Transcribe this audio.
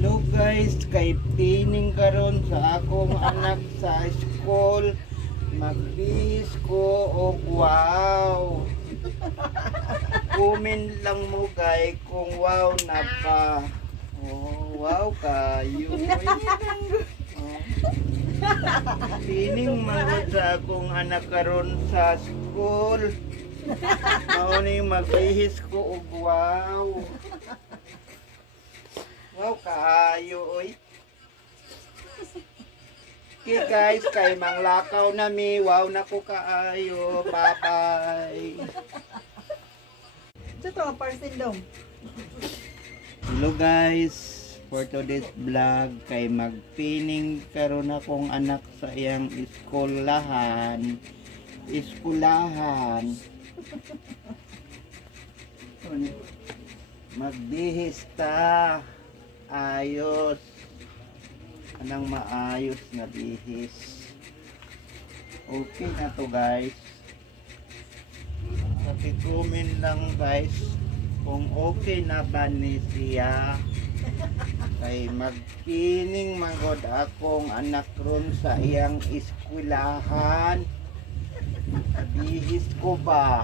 Hello guys, kay pining karon sa akong anak sa school. Magbihis ko og wow. Comment lang mo guys kung wow na pa. Oh, wow kayo. Oh. Pining magod sa akong anak karon sa school. Mao ni magbihis ko og wow. Wow, kaayo, oy. Okay guys, kay manglakaw na mi. Wow na ko kaayo. Bye-bye. Ito to, parcel dong. Hello guys, for today's vlog, kay magpining karon akong anak sa iyang eskulahan. Magbihis ta. Ayos. Anang maayos na bihis. Okay na to guys. Paki-comment lang guys kung okay na ba ni siya. Kay magpining magod akong anak ron sa iyang eskwelahan. Bihis ko ba?